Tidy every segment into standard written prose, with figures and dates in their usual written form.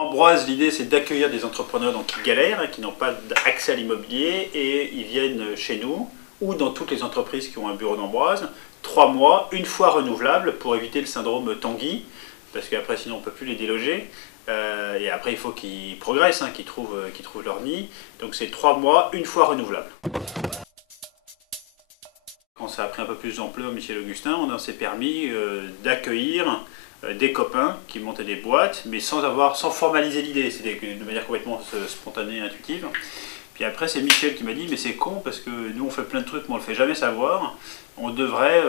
Ambroise, l'idée c'est d'accueillir des entrepreneurs donc, qui galèrent, qui n'ont pas accès à l'immobilier et ils viennent chez nous ou dans toutes les entreprises qui ont un bureau d'Ambroise, 3 mois, une fois renouvelable pour éviter le syndrome Tanguy, parce qu'après sinon on ne peut plus les déloger. Et après il faut qu'ils progressent, qu'ils trouvent leur nid. Donc c'est 3 mois, une fois renouvelable. Quand ça a pris un peu plus d'ampleur, Michel Augustin, on s'est permis d'accueillir des copains qui montaient des boîtes, mais sans formaliser l'idée, c'était de manière complètement spontanée et intuitive. Puis après c'est Michel qui m'a dit mais c'est con parce que nous on fait plein de trucs mais on ne le fait jamais savoir, on devrait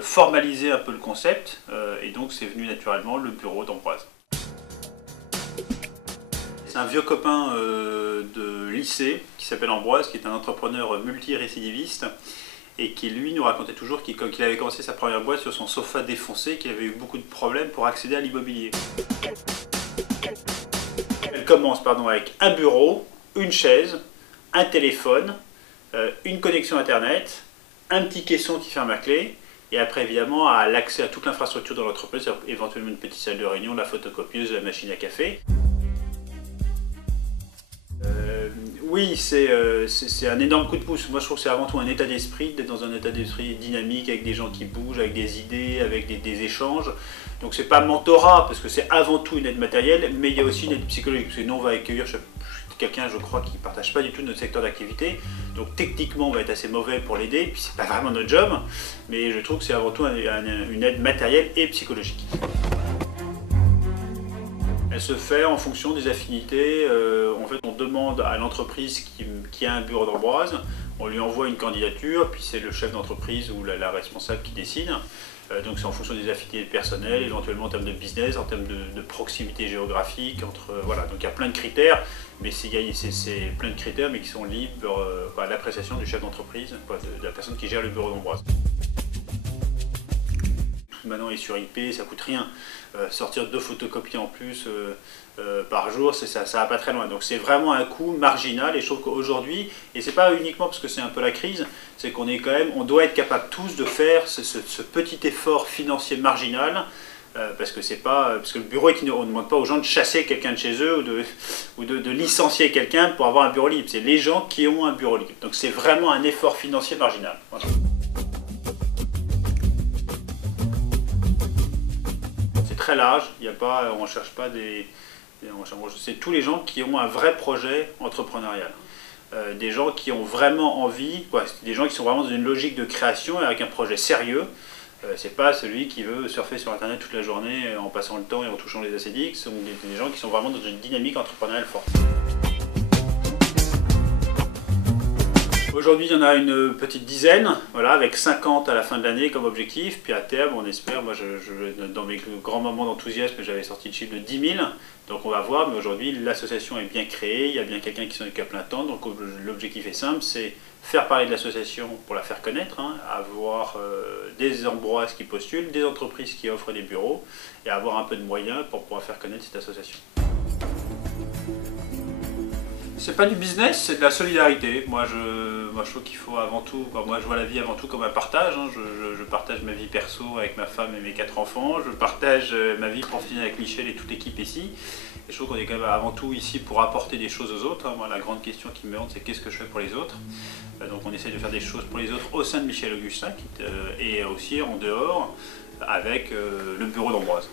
formaliser un peu le concept, et donc c'est venu naturellement le bureau d'Ambroise. C'est un vieux copain de lycée qui s'appelle Ambroise, qui est un entrepreneur multirécidiviste, et qui lui nous racontait toujours qu'il avait commencé sa première boîte sur son sofa défoncé, qu'il avait eu beaucoup de problèmes pour accéder à l'immobilier. Elle commence avec un bureau, une chaise, un téléphone, une connexion internet, un petit caisson qui ferme à clé, et après évidemment à l'accès à toute l'infrastructure de l'entreprise, éventuellement une petite salle de réunion, la photocopieuse, la machine à café. Oui, c'est un énorme coup de pouce. Moi je trouve que c'est avant tout un état d'esprit, d'être dans un état d'esprit dynamique, avec des gens qui bougent, avec des idées, avec des échanges. Donc c'est pas mentorat, parce que c'est avant tout une aide matérielle, mais il y a aussi une aide psychologique, parce que nous on va accueillir quelqu'un, je crois, qui ne partage pas du tout notre secteur d'activité. Donc techniquement on va être assez mauvais pour l'aider, puis c'est pas vraiment notre job, mais je trouve que c'est avant tout une aide matérielle et psychologique. Elle se fait en fonction des affinités. En fait, on demande à l'entreprise qui a un bureau d'Ambroise, on lui envoie une candidature, puis c'est le chef d'entreprise ou la responsable qui décide. Donc c'est en fonction des affinités personnelles, éventuellement en termes de business, en termes de proximité géographique. Voilà. Donc il y a plein de critères, mais c'est plein de critères, mais qui sont libres à l'appréciation du chef d'entreprise, de la personne qui gère le bureau d'Ambroise. Maintenant est sur IP, ça coûte rien. Sortir 2 photocopies en plus par jour, ça va pas très loin. Donc c'est vraiment un coût marginal, et je trouve qu'aujourd'hui, et c'est pas uniquement parce que c'est un peu la crise, c'est qu'on est quand même, on doit être capable tous de faire ce petit effort financier marginal, parce que le bureau, on ne demande pas aux gens de chasser quelqu'un de chez eux ou de licencier quelqu'un pour avoir un bureau libre. C'est les gens qui ont un bureau libre. Donc c'est vraiment un effort financier marginal. Voilà. Très large, on ne cherche pas c'est tous les gens qui ont un vrai projet entrepreneurial. Des gens qui ont vraiment envie, des gens qui sont vraiment dans une logique de création et avec un projet sérieux. C'est pas celui qui veut surfer sur internet toute la journée en passant le temps et en touchant les ACDX. Ce sont des gens qui sont vraiment dans une dynamique entrepreneuriale forte. Aujourd'hui, il y en a une petite dizaine, voilà, avec 50 à la fin de l'année comme objectif. Puis à terme, on espère, moi dans mes grands moments d'enthousiasme, j'avais sorti le chiffre de 10 000. Donc on va voir, mais aujourd'hui, l'association est bien créée, il y a bien quelqu'un qui s'en occupe à plein temps. Donc l'objectif est simple, c'est faire parler de l'association pour la faire connaître, avoir des Ambroises qui postulent, des entreprises qui offrent des bureaux, et avoir un peu de moyens pour pouvoir faire connaître cette association. C'est pas du business, c'est de la solidarité. Moi je trouve qu'il faut avant tout, moi je vois la vie avant tout comme un partage. Je partage ma vie perso avec ma femme et mes 4 enfants. Je partage ma vie professionnelle avec Michel et toute l'équipe ici. Et je trouve qu'on est quand même avant tout ici pour apporter des choses aux autres. Moi la grande question qui me hante, c'est qu'est-ce que je fais pour les autres. Donc on essaie de faire des choses pour les autres au sein de Michel Augustin et aussi en dehors avec le bureau d'Ambroise.